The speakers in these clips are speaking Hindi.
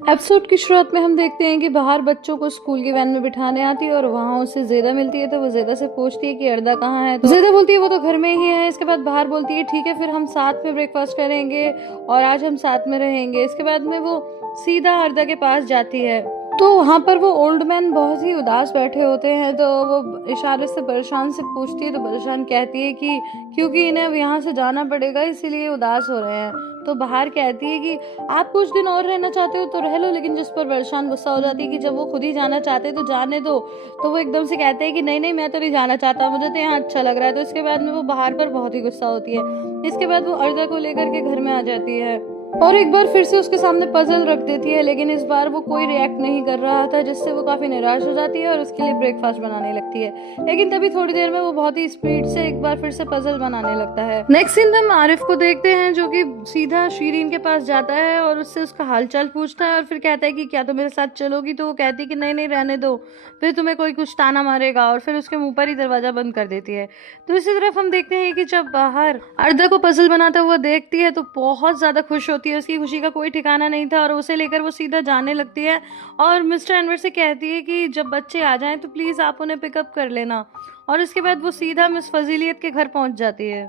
एपिसोड की शुरुआत में हम देखते हैं कि बाहर बच्चों को स्कूल की वैन में बिठाने आती है और वहाँ उसे ज़ेदा मिलती है। तो वो ज़ेदा से पूछती है कि अर्दा कहाँ है। तो ज़ेदा बोलती है वो तो घर में ही है। इसके बाद बाहर बोलती है ठीक है फिर हम साथ में ब्रेकफास्ट करेंगे और आज हम साथ में रहेंगे। इसके बाद में वो सीधा अर्दा के पास जाती है। तो वहाँ पर वो ओल्ड मैन बहुत ही उदास बैठे होते हैं। तो वो इशारे से परेशान से पूछती है तो परेशान कहती है कि क्योंकि इन्हें अब यहाँ से जाना पड़ेगा इसीलिए उदास हो रहे हैं। तो बाहर कहती है कि आप कुछ दिन और रहना चाहते हो तो रह लो, लेकिन जिस पर परेशान गुस्सा हो जाती है कि जब वो खुद ही जाना चाहते हैं तो जाने दो। तो वो एकदम से कहते हैं कि नहीं नहीं मैं तो नहीं जाना चाहता, मुझे तो यहाँ अच्छा लग रहा है। तो इसके बाद में वो बाहर पर बहुत ही गुस्सा होती है। इसके बाद वो अर्दा को लेकर के घर में आ जाती है और एक बार फिर से उसके सामने पजल रख देती है, लेकिन इस बार वो कोई रिएक्ट नहीं कर रहा था, जिससे वो काफी निराश हो जाती है और उसके लिए ब्रेकफास्ट बनाने लगती है। लेकिन तभी थोड़ी देर में वो बहुत ही स्पीड से एक बार फिर से पजल बनाने लगता है। नेक्स्ट सीन में हम आरिफ को देखते हैं जो कि सीधा शीरीन के पास जाता है और उससे उसका हालचाल पूछता है और फिर कहता है कि क्या तुम मेरे साथ चलोगी। तो वो कहती है कि नहीं नहीं रहने दो, फिर तुम्हें कोई कुछ ताना मारेगा, और फिर उसके मुंह पर ही दरवाजा बंद कर देती है। दूसरी तरफ हम देखते हैं कि जब बाहर अर्दा को पजल बनाता हुआ देखती है तो बहुत ज्यादा खुश होती है। उसकी खुशी का कोई ठिकाना नहीं था और उसे लेकर वो सीधा जाने लगती है और मिस्टर एनवर से कहती है कि जब बच्चे आ जाएं तो प्लीज आप उन्हें पिकअप कर लेना। और इसके बाद वो सीधा मिस फजीलियत के घर पहुंच जाती है।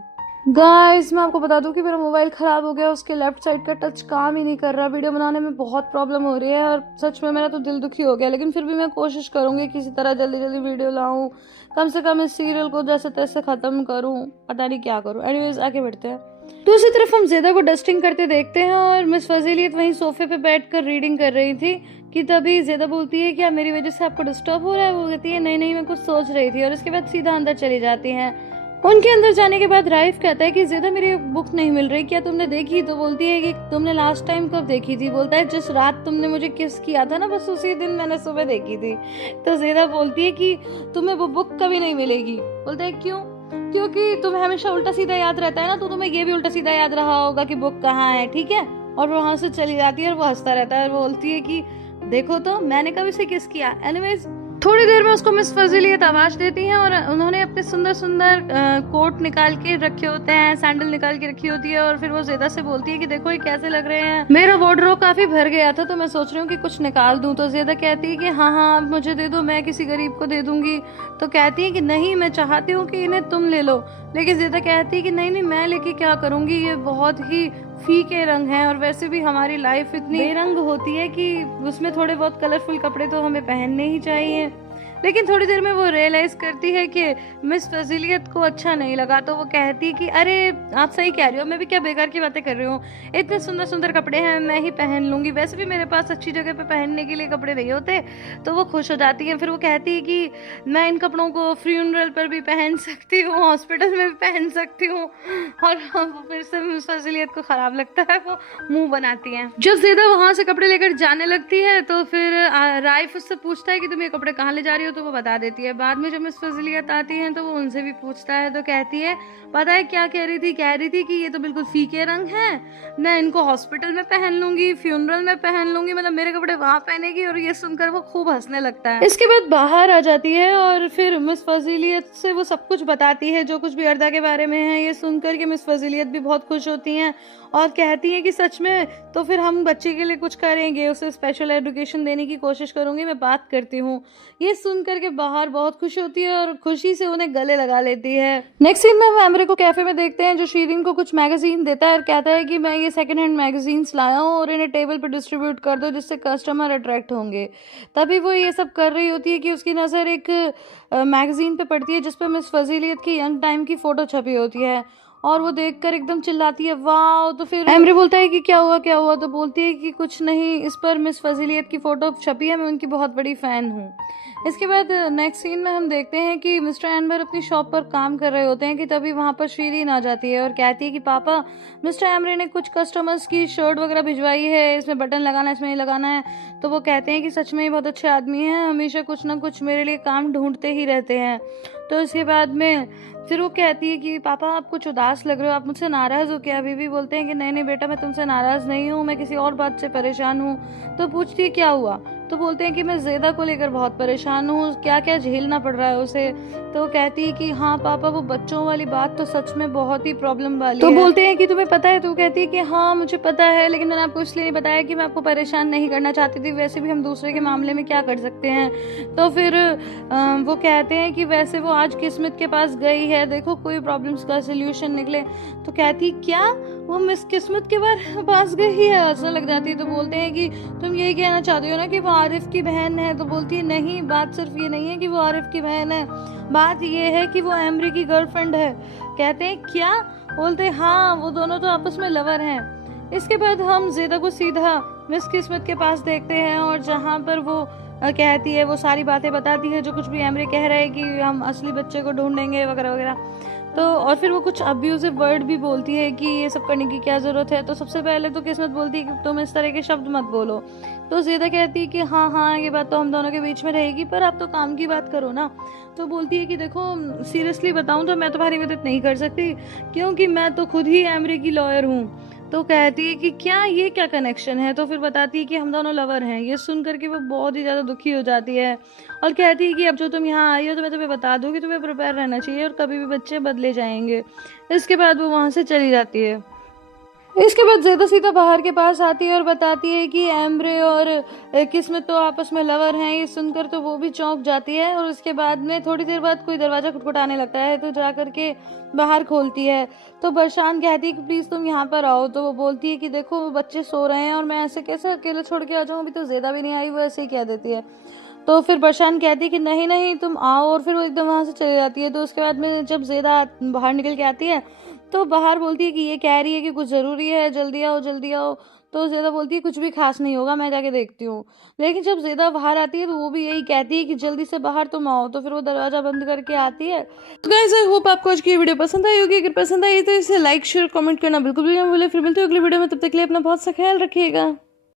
गाइस मैं आपको बता दूं कि मेरा मोबाइल खराब हो गया, उसके लेफ्ट साइड का टच काम ही नहीं कर रहा। वीडियो बनाने में बहुत प्रॉब्लम हो रही है और सच में मेरा तो दिल दुखी हो गया, लेकिन फिर भी मैं कोशिश करूंगी किसी तरह जल्दी जल्दी वीडियो लाऊं, कम से कम इस सीरियल को जैसे तैसे खत्म करूं। पता नहीं क्या करूं। एनीवेज आगे बढ़ते हैं। दूसरी तरफ हम ज़ेदा को डस्टिंग करते देखते हैं और मिस फजीलियत वहीं सोफे पे बैठकर रीडिंग कर रही थी कि तभी ज़ेदा बोलती है क्या मेरी वजह से आपको डिस्टर्ब हो रहा है। वो कहती है नहीं नहीं मैं कुछ सोच रही थी, और इसके बाद सीधा अंदर चली जाती हैं। उनके अंदर जाने के बाद राइफ कहता है कि ज़ेदा मेरी बुक नहीं मिल रही, क्या तुमने देखी। तो बोलती है कि तुमने लास्ट टाइम कब देखी थी। बोलता है जिस रात तुमने मुझे किस किया था ना, बस उसी दिन मैंने सुबह देखी थी। तो ज़ेदा बोलती है कि तुम्हें वो बुक कभी नहीं मिलेगी। बोलता है क्यों। क्योंकि तुम्हें हमेशा उल्टा सीधा याद रहता है ना, तो तुम्हें ये भी उल्टा सीधा याद रहा होगा कि बुक कहाँ है, ठीक है। और वो वहां से चली जाती है और वो हंसता रहता है और वो बोलती है कि देखो तो मैंने कब इसे किस किया। एनीवेज थोड़ी देर में उसको मिस फजीलियत आवाज देती हैं और उन्होंने अपने सुंदर सुंदर कोट निकाल के रखे होते हैं, सैंडल निकाल के रखी होती है और फिर वो ज़ेदा से बोलती है कि देखो ये कैसे लग रहे हैं, मेरा वार्डरोब काफी भर गया था तो मैं सोच रही हूँ कि कुछ निकाल दूं। तो ज़ेदा कहती है कि हाँ हाँ आप मुझे दे दो, मैं किसी गरीब को दे दूंगी। तो कहती है कि नहीं मैं चाहती हूँ कि इन्हें तुम ले लो। लेकिन ज़ेदा कहती है कि नहीं नहीं मैं लेके क्या करूंगी, ये बहुत ही फीके रंग हैं और वैसे भी हमारी लाइफ इतनी बेरंग होती है कि उसमें थोड़े बहुत कलरफुल कपड़े तो हमें पहनने ही चाहिए। लेकिन थोड़ी देर में वो रियलाइज करती है कि मिस फजीलियत को अच्छा नहीं लगा। तो वो कहती कि अरे आप सही कह रही हो, मैं भी क्या बेकार की बातें कर रही हूँ, इतने सुंदर सुंदर कपड़े हैं मैं ही पहन लूंगी, वैसे भी मेरे पास अच्छी जगह पे पहनने के लिए कपड़े नहीं होते। तो वो खुश हो जाती है। फिर वो कहती है कि मैं इन कपड़ों को फ्यूनरल पर भी पहन सकती हूँ, हॉस्पिटल में भी पहन सकती हूँ। और फिर से मिस फजीलियत को खराब लगता है, वो मुंह बनाती है। जब ज़ेदा वहां से कपड़े लेकर जाने लगती है तो फिर राइफ उससे पूछता है कि तुम ये कपड़े कहाँ ले जा रही हो। तो वो बता देती है। बाद में जब मिस फजीलियत आती है तो वो उनसे भी पूछता है तो कहती है पता है क्या कह रही थी कि ये तो बिल्कुल फीके रंग हैं, मैं इनको हॉस्पिटल में पहन लूंगी, फ्यूनरल में पहन लूंगी, मतलब मेरे कपड़े वहां पहनेगी। और ये सुनकर वो खूब हंसने लगता है। इसके बाद बाहर आ जाती है और फिर मिस फजीलियत से वो सब कुछ बताती है जो कुछ भी अर्दा के बारे में है। ये सुनकर के मिस फजीलियत भी बहुत खुश होती हैं और कहती हैं कि सच में तो फिर हम बच्चे के लिए कुछ करेंगे, उसे स्पेशल एजुकेशन देने की कोशिश करूंगी, मैं बात करती हूँ। ये सुनकर के बाहर बहुत खुश होती है और खुशी से उन्हें गले लगा लेती है। नेक्स्ट सीन में हम एमरे को कैफे में देखते हैं जो शीरीन को कुछ मैगजीन देता है और कहता है कि मैं ये सेकंड हैंड मैगजीन्स लाया हूँ और इन्हें टेबल पर डिस्ट्रीब्यूट कर दो जिससे कस्टमर अट्रैक्ट होंगे। तभी वो ये सब कर रही होती है कि उसकी नज़र एक मैगजीन पे पड़ती है जिसपे मिस फजीलियत की यंग टाइम की फोटो छपी होती है और वो देखकर एकदम चिल्लाती है वाह। तो फिर एमरे बोलता है कि क्या हुआ। तो बोलती है कि कुछ नहीं, इस पर मिस फजीलियत की फोटो छपी है, मैं उनकी बहुत बड़ी फैन हूँ। इसके बाद नेक्स्ट सीन में हम देखते हैं कि मिस्टर एनवर अपनी शॉप पर काम कर रहे होते हैं कि तभी वहाँ पर शीरीन आ जाती है और कहती है कि पापा मिस्टर एमरे ने कुछ कस्टमर्स की शर्ट वगैरह भिजवाई है, इसमें बटन लगाना है, इसमें नहीं लगाना है। तो वो कहते हैं कि सच में ही बहुत अच्छे आदमी हैं, हमेशा कुछ ना कुछ मेरे लिए काम ढूंढते ही रहते हैं। तो इसके बाद में फिर वो कहती है कि पापा आप कुछ उदास लग रहे हो, आप मुझसे नाराज हो क्या। अभी भी बोलते हैं कि नहीं नहीं बेटा मैं तुमसे नाराज नहीं हूँ, मैं किसी और बात से परेशान हूँ। तो पूछती है क्या हुआ। तो बोलते हैं कि मैं ज़ेदा को लेकर बहुत परेशान हूँ, क्या क्या झेलना पड़ रहा है उसे। तो कहती है कि हाँ पापा, वो बच्चों वाली बात तो सच में बहुत ही प्रॉब्लम वाली है। तो बोलते हैं कि तुम्हें पता है? तो कहती है कि हाँ मुझे पता है, लेकिन मैंने आपको इसलिए नहीं बताया कि मैं आपको परेशान नहीं करना चाहती थी, वैसे भी हम दूसरे के मामले में क्या कर सकते हैं। तो फिर वो कहते हैं कि वैसे वो आज किस्मत के पास गई है, देखो कोई प्रॉब्लम्स का सोल्यूशन निकले। तो कहती क्या वो मिस किस्मत के पास गई है? हंसने लग जाती है। तो बोलते हैं कि तुम यही कहना चाहती हो ना कि वो आरिफ की बहन है? तो बोलती है नहीं, बात सिर्फ ये नहीं है कि वो आरिफ की बहन है, बात ये है कि वो एमरी की गर्लफ्रेंड है। कहते हैं क्या? बोलते हैं हाँ, वो दोनों तो आपस में लवर हैं। इसके बाद हम ज़ेदा को सीधा मिस किस्मत के पास देखते हैं, और जहाँ पर वो कहती है, वो सारी बातें बताती है जो कुछ भी एमरी कह रहे हैं कि हम असली बच्चे को ढूंढेंगे वगैरह वगैरह। तो और फिर वो कुछ अब्यूजिव वर्ड भी बोलती है कि ये सब करने की क्या ज़रूरत है। तो सबसे पहले तो किस्मत बोलती है कि तुम इस तरह के शब्द मत बोलो। तो ज़ेदा कहती है कि हाँ हाँ, ये बात तो हम दोनों के बीच में रहेगी, पर आप तो काम की बात करो ना। तो बोलती है कि देखो सीरियसली बताऊँ तो मैं तुम्हारी मदद नहीं कर सकती, क्योंकि मैं तो खुद ही एमरी की लॉयर हूँ। तो कहती है कि क्या, ये क्या कनेक्शन है? तो फिर बताती है कि हम दोनों लवर हैं। ये सुन करके वो बहुत ही ज़्यादा दुखी हो जाती है, और कहती है कि अब जो तुम यहाँ आई हो तो मैं तुम्हें बता दूँ कि तुम्हें प्रिपेयर रहना चाहिए, और कभी भी बच्चे बदले जाएंगे। इसके बाद वो वहाँ से चली जाती है। इसके बाद ज़ेदा सीधा बाहर के पास आती है और बताती है कि एम्ब्रे और किस्मत तो आपस में लवर हैं। ये सुनकर तो वो भी चौंक जाती है, और उसके बाद में थोड़ी देर बाद कोई दरवाज़ा खटखटाने लगता है, तो जा करके बाहर खोलती है। तो बरशान कहती है कि प्लीज़ तुम यहाँ पर आओ। तो वो बोलती है कि देखो वो बच्चे सो रहे हैं, और मैं ऐसे कैसे अकेले छोड़ के आ जाऊँ, अभी तो ज़ेदा भी नहीं आई। वो ऐसे ही कह देती है। तो फिर बरशान कहती है कि नहीं नहीं तुम आओ, और फिर वो एकदम वहाँ से चली जाती है। तो उसके बाद में जब ज़ेदा बाहर निकल के आती है, तो बाहर बोलती है कि ये कह रही है कि कुछ ज़रूरी है, जल्दी आओ जल्दी आओ। तो ज़ेदा बोलती है कुछ भी खास नहीं होगा, मैं जाके देखती हूँ। लेकिन जब ज़ेदा बाहर आती है तो वो भी यही कहती है कि जल्दी से बाहर तुम आओ। तो फिर वो दरवाज़ा बंद करके आती है। तो गाइस आई होप आपको आज की ये वीडियो पसंद आई होगी। अगर पसंद आई तो इसे लाइक शेयर कमेंट करना बिल्कुल भी ना भूलें। फिर मिलते हैं अगली वीडियो में, तब तक के लिए अपना बहुत सा ख्याल रखिएगा।